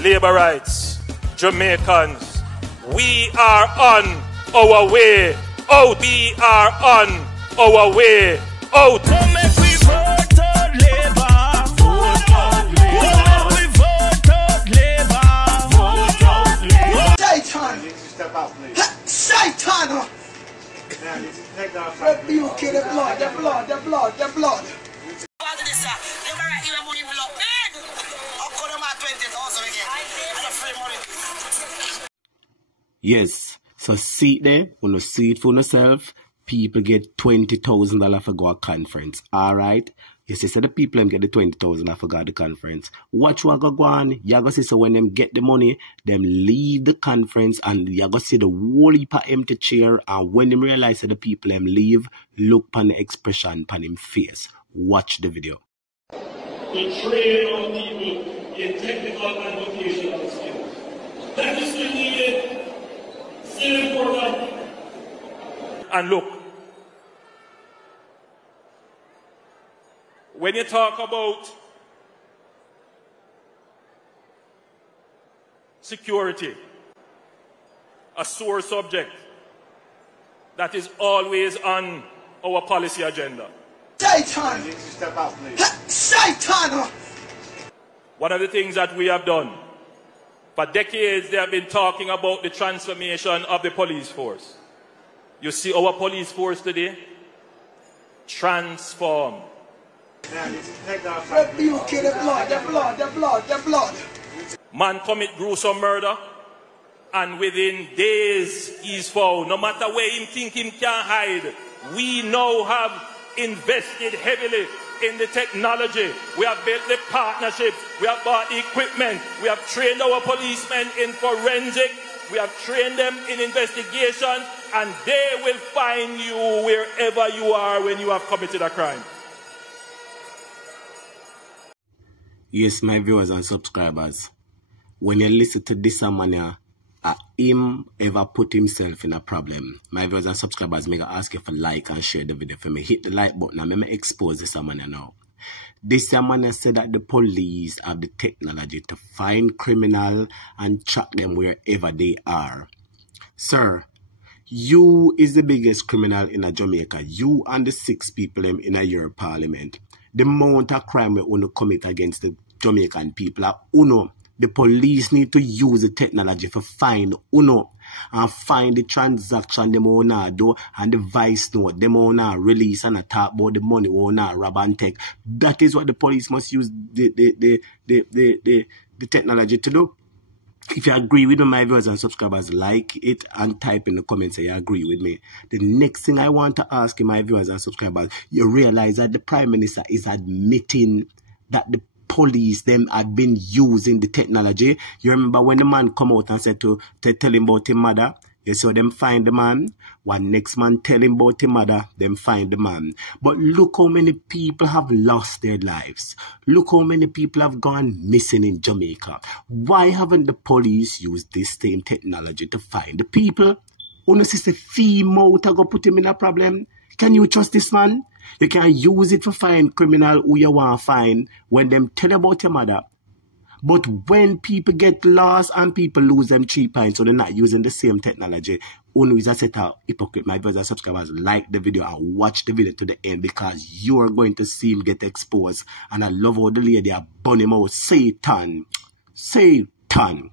labor rights, Jamaicans, we are on our way out. We are on our way out. Come make we vote out labor. Vote out labor. Come make we vote out labor. Vote out labor. Satan! Step out, please. Satan! Rebuke the blood, the blood, the blood, the blood. Yes, so see it there, when you see it for yourself, people get $20,000 for go a conference. Alright? Yes, you say the people them get the $20,000 for go to the conference. Watch what go on. You go see so when them get the money, them leave the conference and you go see the whole heap of empty chair, and when them realize that the people them leave, look on the expression on him face. Watch the video. To train our people in technical and vocational skills. That is still needed. Still important. And look, when you talk about security, a sore subject that is always on our policy agenda. Satan! Step out, please. Satan! One of the things that we have done, for decades they have been talking about the transformation of the police force. You see our police force today? Transformed. Rebuke the blood, the blood, the blood, the blood. Man commit gruesome murder, and within days he's found. No matter where him think him can hide, we now have invested heavily in the technology. We have built the partnerships. We have bought the equipment. We have trained our policemen in forensic. We have trained them in investigation, and they will find you wherever you are when you have committed a crime. Yes, my viewers and subscribers, when you listen to this man, him ever put himself in a problem. My viewers and subscribers, may I ask you for like and share the video for me. Hit the like button and let me expose this man now. This man said that the police have the technology to find criminal and track them wherever they are. Sir, you is the biggest criminal in Jamaica. You and the 6 people in your parliament. The amount of crime we want to commit against the Jamaican people are uno. The police need to use the technology for find uno and find the transaction them wanna do and the vice note them wanna release and talk about the money wanna rob and take. That is what the police must use the technology to do. If you agree with me, my viewers and subscribers, like it and type in the comments that you agree with me. The next thing I want to ask you, my viewers and subscribers, you realize that the Prime Minister is admitting that the police them had been using the technology. You remember when the man come out and said to tell him about his mother? You saw them find the man. One next man tell him about his mother, them find the man. But look how many people have lost their lives. Look how many people have gone missing in Jamaica. Why haven't the police used this same technology to find the people? Who sister female to go put him in a problem? Can you trust this man? You can use it to find criminal who you want to find when them tell about your mother. But when people get lost and people lose them 3 points, so they're not using the same technology, only is a set of hypocrite. My brothers and subscribers, like the video and watch the video to the end, because you are going to see him get exposed. And I love how the lady are burn him out. Satan, Satan,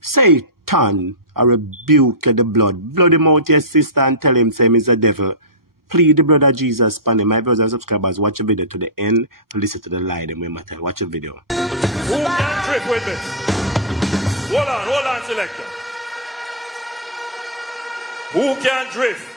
Satan, I rebuke the blood. Blood him out, your sister, and tell him, say he's a devil. Plead the blood of Jesus upon him. My brothers and subscribers, watch the video to the end to listen to the lie them when I tell. Watch the video. Who can drift with me? Hold on, selector. Who can drift?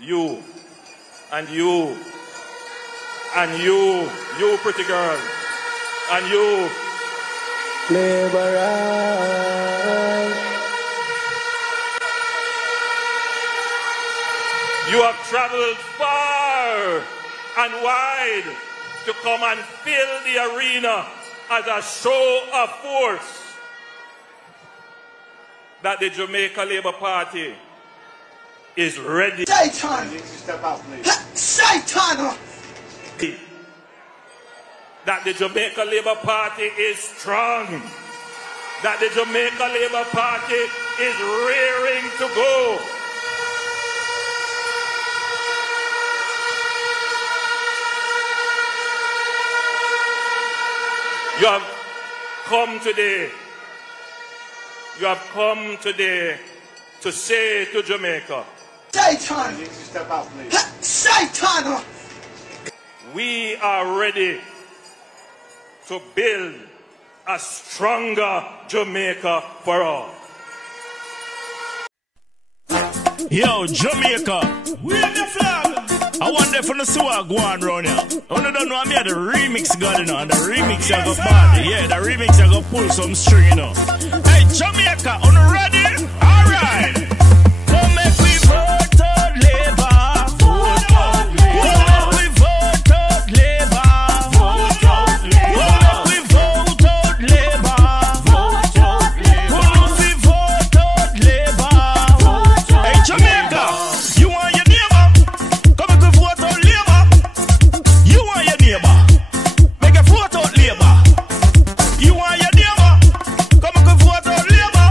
You and you and you pretty girl, and you you have traveled far and wide to come and fill the arena as a show of force that the Jamaica Labour Party is ready. Satan! Satan! That the Jamaica Labour Party is strong. That the Jamaica Labour Party is rearing to go. You have come today. You have come today to say to Jamaica, Satan! Satan! we are ready to build a stronger Jamaica for all. Yo, Jamaica, wave the flag. I want them from the swag going round here. I don't know, I mean, the remix going on. The remix I go bad. Yeah, the remix I go pull some string, you know. Hey, Jamaica, on the ready? Alright. Come make we vote out Labour. Vote out Labour. Come make we vote out Labour. Vote out Labour. Come make we vote out Labour. Vote out Labour. Come make we vote out Labour. Vote out. Hey, Jamaica, you want your neighbor? Come make we vote out Labour. You want your neighbor? Make a vote out Labour. You want your neighbor? Come make we vote out Labour.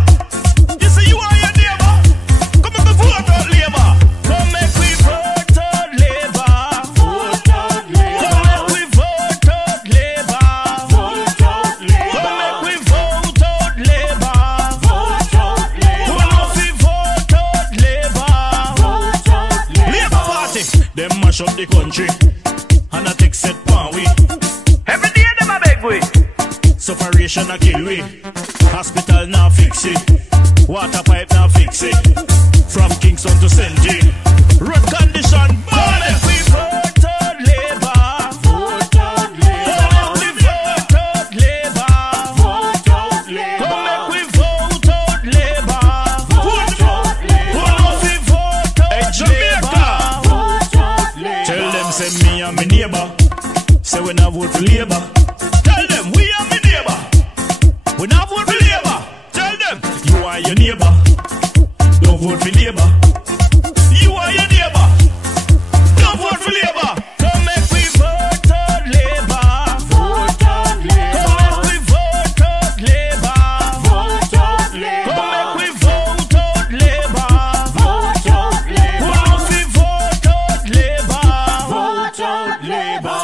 You say you want your neighbor? Come make we vote out Labour. Come make we vote out Labour. Vote out Labour. Come make we vote out Labour. Vote out Labour. Come make we vote out Labour. Vote out Labour. Come make we vote out Labour. Vote out Labour. Labour Party, them mash up the country and I take set pan we. Every day them a beg we. Separation a kill we. Hospital now fix it. Water pipe now fix it. From Kingston to St. Jean. Road condition bad. We vote out Labour. Vote out Labour. We vote out Labour. Vote out Labour. Come make we vote out Labour. Vote out Labour. We vote out Labour. Vote out Labour. Tell them say me and me neighbor. Say we not vote for Labour. Tell them we and me neighbor. We not vote for Labour. Tell them you are your neighbor. Don't vote for Labour. You are your neighbor. Don't vote for Labour. Come make we vote out Labour. Vote out Labour. Come make we vote out Labour. Vote out Labour. Come make we vote out Labour. Vote out Labour. Come make we vote out Labour. Vote out Labour.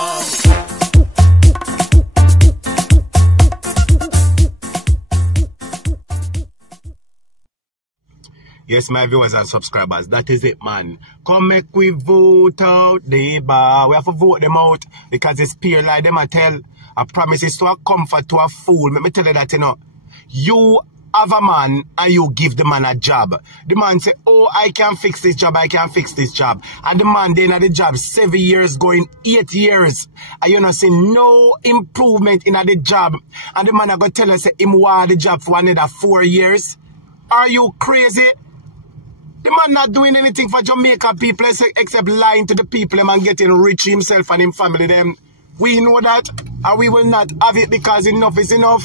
Yes, my viewers and subscribers, that is it, man. Come make we vote out Labour. We have to vote them out because it's peer like them I tell. I promise it's to a comfort to a fool. Let me tell you that, you know. You have a man and you give the man a job. The man say, oh, I can fix this job, I can fix this job. And the man then at the job 7 years going 8 years. And you know, see no improvement in the job. And the man are going to tell us him want the job for another 4 years. Are you crazy? The man not doing anything for Jamaica people except lying to the people and getting rich himself and his family them. We know that and we will not have it because enough is enough.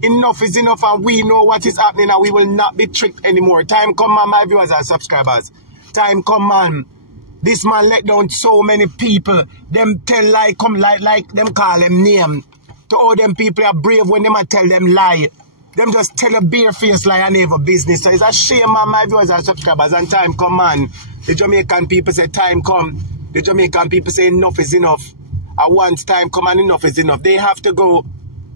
Enough is enough and we know what is happening and we will not be tricked anymore. Time come man, my viewers and subscribers. Time come man. This man let down so many people. Them tell lie, come like them call them name. To all them people are brave when them a tell them lie. Them just tell a bare face lie and have a business. So it's a shame, man, my viewers and subscribers. And time come, man. The Jamaican people say time come. The Jamaican people say enough is enough. And once time come and enough is enough. They have to go.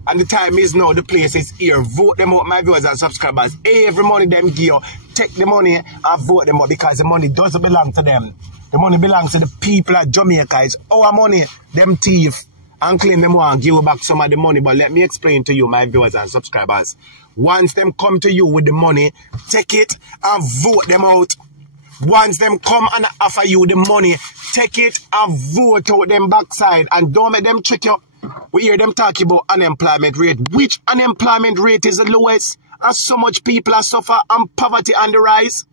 And the time is now. The place is here. Vote them out, my viewers and subscribers. Every money them give you, take the money and vote them out because the money doesn't belong to them. The money belongs to the people of Jamaica. It's our money. Them thief. And claim them want to give back some of the money. But let me explain to you, my viewers and subscribers. Once them come to you with the money, take it and vote them out. Once them come and offer you the money, take it and vote out them backside. And don't make them trick you. We hear them talking about unemployment rate. Which unemployment rate is the lowest? And so much people are suffer and poverty on the rise.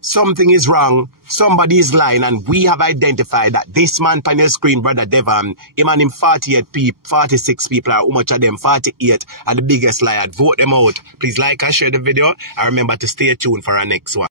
something is wrong, somebody is lying, and we have identified that this man on your screen, Brother Devon, him and him 46 people, or how much of them, 48, are the biggest liar. Vote them out. Please like and share the video, and remember to stay tuned for our next one.